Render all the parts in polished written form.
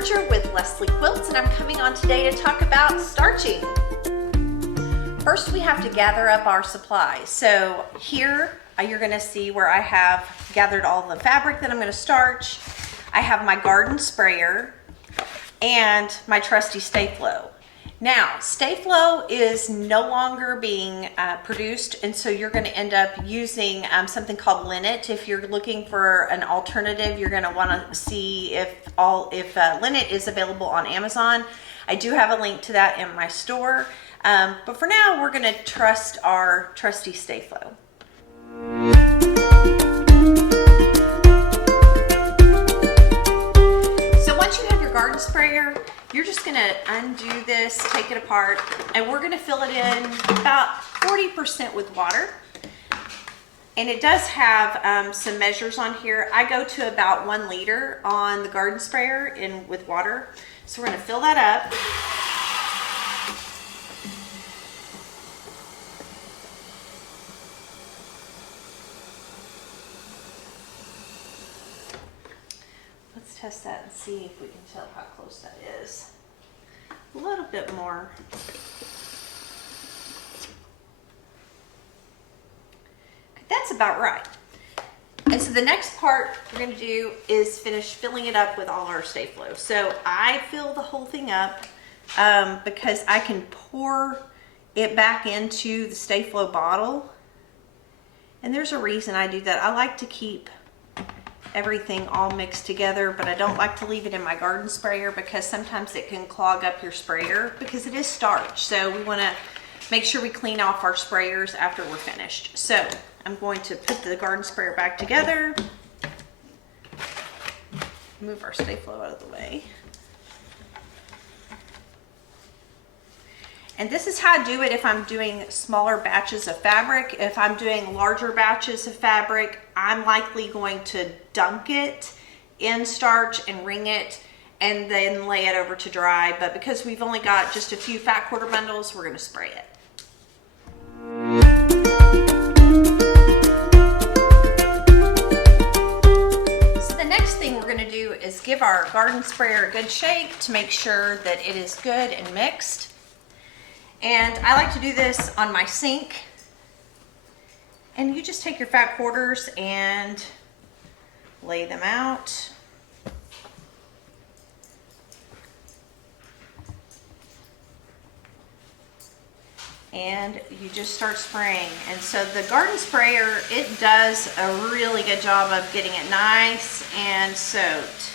Archer with Leslie Quilts, and I'm coming on today to talk about starching. First, we have to gather up our supplies. So here you're going to see where I have gathered all the fabric that I'm going to starch. I have my garden sprayer and my trusty Stay-Flo. Now, Stay-Flo is no longer being produced, and so you're going to end up using something called Linnet. If you're looking for an alternative, you're going to want to see if Linnet is available on Amazon. I do have a link to that in my store, but for now, we're going to trust our trusty Stay-Flo. So once you have your garden sprayer, you're just going to undo this, take it apart, and we're going to fill it in about 40% with water. And it does have some measures on here. I go to about 1 liter on the garden sprayer with water. So we're going to fill that up. Let's test that and see if we can tell how close that is. A little bit more. That's about right. And so the next part we're going to do is finish filling it up with all our Stay-Flo. So I fill the whole thing up because I can pour it back into the Stay-Flo bottle. And there's a reason I do that. I like to keep everything all mixed together, but I don't like to leave it in my garden sprayer because sometimes it can clog up your sprayer because it is starch. So we want to make sure we clean off our sprayers after we're finished. So I'm going to put the garden sprayer back together, move our Stay-Flo out of the way. And this is how I do it if I'm doing smaller batches of fabric. If I'm doing larger batches of fabric, I'm likely going to dunk it in starch and wring it and then lay it over to dry. But because we've only got just a few fat quarter bundles, we're going to spray it. So the next thing we're going to do is give our garden sprayer a good shake to make sure that it is good and mixed. And I like to do this on my sink. And you just take your fat quarters and lay them out. And you just start spraying. And so the garden sprayer, it does a really good job of getting it nice and soaked.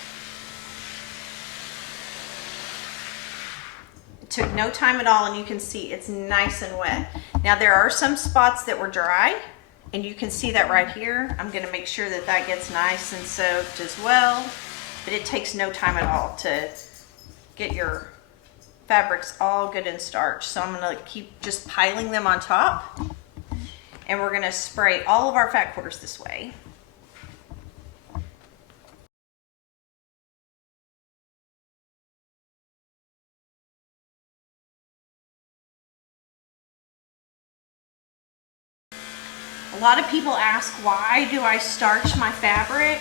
Took no time at all, and you can see it's nice and wet. Now there are some spots that were dry, and you can see that right here. I'm going to make sure that that gets nice and soaked as well, but it takes no time at all to get your fabrics all good and starched. So I'm going to keep just piling them on top, and we're going to spray all of our fat quarters this way. A lot of people ask, why do I starch my fabric?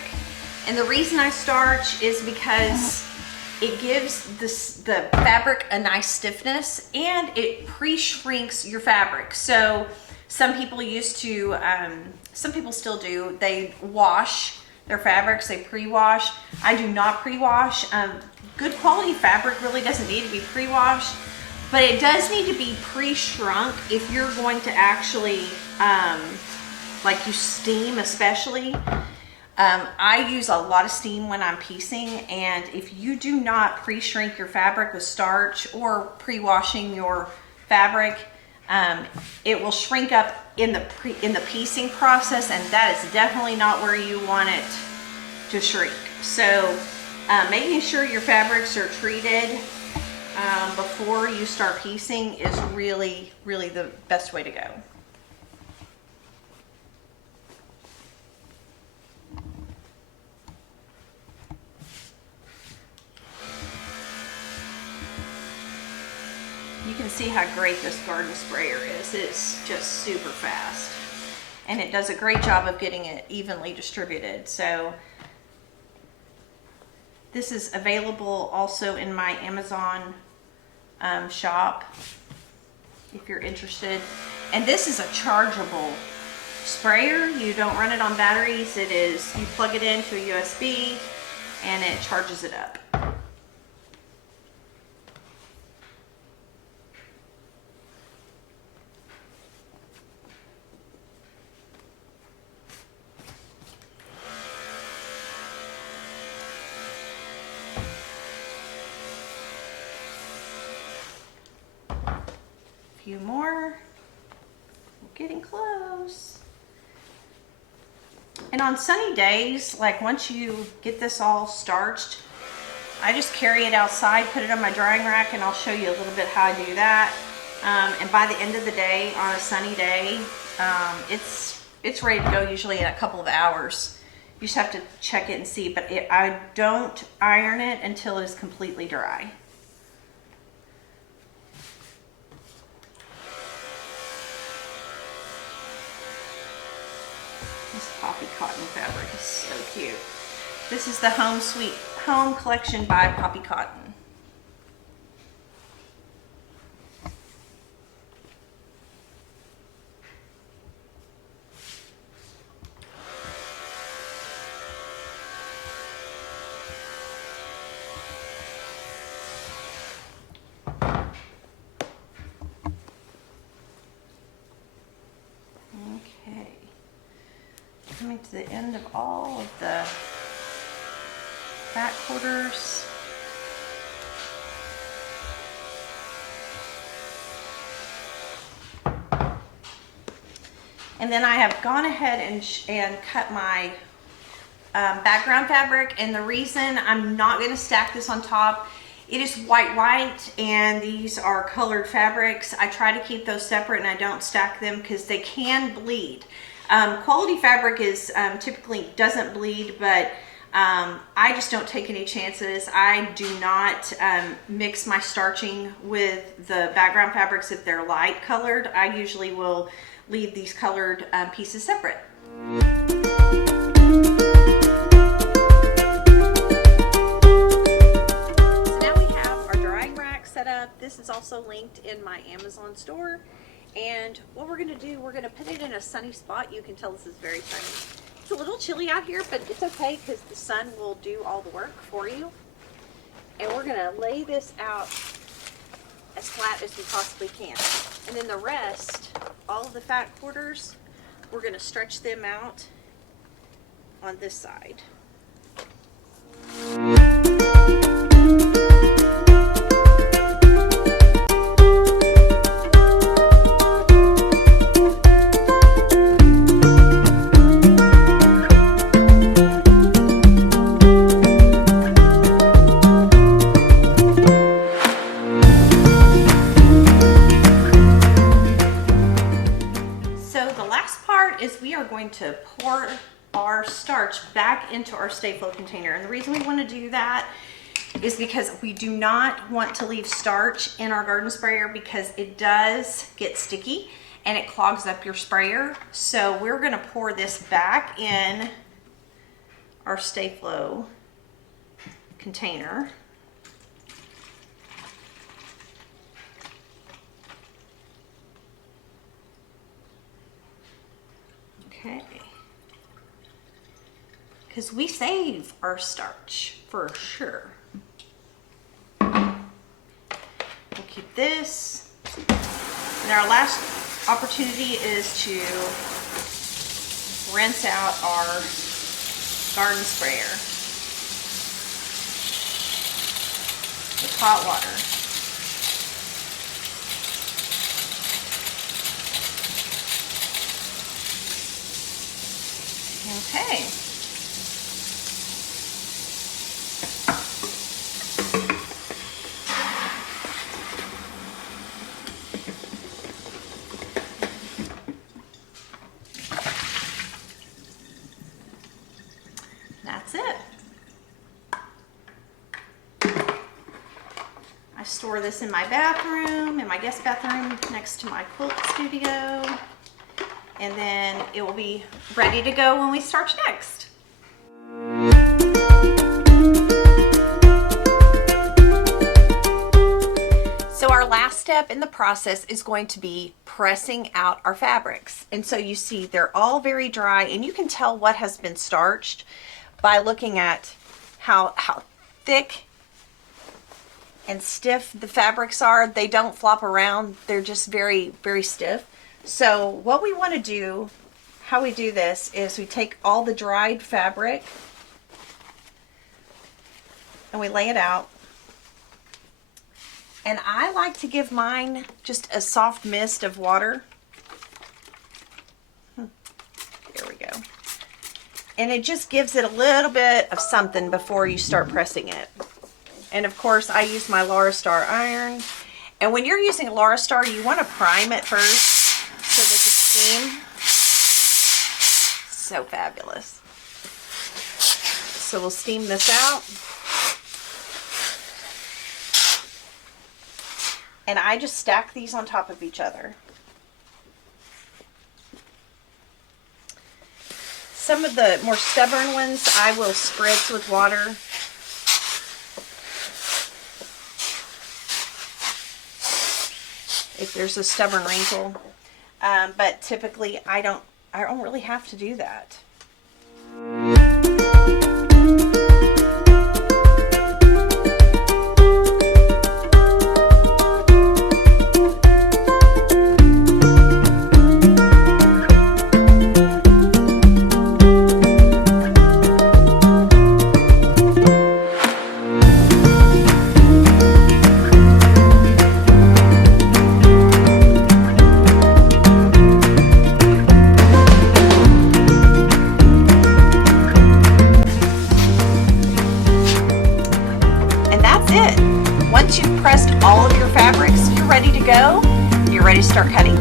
And the reason I starch is because it gives the fabric a nice stiffness and it pre-shrinks your fabric. So some people used to, some people still do, they wash their fabrics, they pre-wash. I do not pre-wash. Good quality fabric really doesn't need to be pre-washed, but it does need to be pre-shrunk if you're going to actually, like you steam especially. I use a lot of steam when I'm piecing, and if you do not pre-shrink your fabric with starch or pre-washing your fabric, it will shrink up in the piecing process, and that is definitely not where you want it to shrink. So making sure your fabrics are treated before you start piecing is really, really the best way to go. You can see how great this garden sprayer is. It's just super fast. And it does a great job of getting it evenly distributed. So This is available also in my Amazon shop if you're interested. And this is a chargeable sprayer. You don't run it on batteries. It is, you plug it into a USB and it charges it up. Few more. We're getting close. And on sunny days, like once you get this all starched, I just carry it outside, put it on my drying rack, and I'll show you a little bit how I do that. And by the end of the day, on a sunny day, it's ready to go usually in a couple of hours. You just have to check it and see, but I don't iron it until it is completely dry. This poppy cotton fabric is so cute. This is the Home Sweet Home collection by Poppy Cotton. Okay. Coming to the end of all of the back quarters. And then I have gone ahead and cut my background fabric, and the reason I'm not going to stack this on top, it is white and these are colored fabrics. I try to keep those separate and I don't stack them because they can bleed. Quality fabric is typically doesn't bleed, but I just don't take any chances. I do not mix my starching with the background fabrics if they're light colored. I usually will leave these colored pieces separate. So now we have our drying rack set up. This is also linked in my Amazon store. And what we're gonna do, we're gonna put it in a sunny spot. You can tell this is very sunny. It's a little chilly out here, but it's okay because the sun will do all the work for you. And we're gonna lay this out as flat as we possibly can. And then the rest, all of the fat quarters, we're gonna stretch them out on this side. To pour our starch back into our stay flow container. And the reason we want to do that is because we do not want to leave starch in our garden sprayer because it does get sticky and it clogs up your sprayer. So we're going to pour this back in our stay flow container. Okay, because we save our starch for sure. We'll keep this. And our last opportunity is to rinse out our garden sprayer with hot water. Okay. That's it. I store this in my bathroom, in my guest bathroom next to my quilt studio. And then it will be ready to go when we starch next. our last step in the process is going to be pressing out our fabrics. And so you see they're all very dry, and you can tell what has been starched by looking at how thick and stiff the fabrics are. They don't flop around. They're just very, very stiff. So what we want to do, how we do this, is we take all the dried fabric and we lay it out. And I like to give mine just a soft mist of water. There we go. And it just gives it a little bit of something before you start pressing it. And of course, I use my Laura Star iron. And when you're using a Laura Star, you want to prime it first so that the steam, so fabulous. So we'll steam this out. And I just stack these on top of each other. Some of the more stubborn ones I will spritz with water. If there's a stubborn wrinkle. But typically I don't really have to do that. Once you've pressed all of your fabrics, you're ready to go. You're ready to start cutting.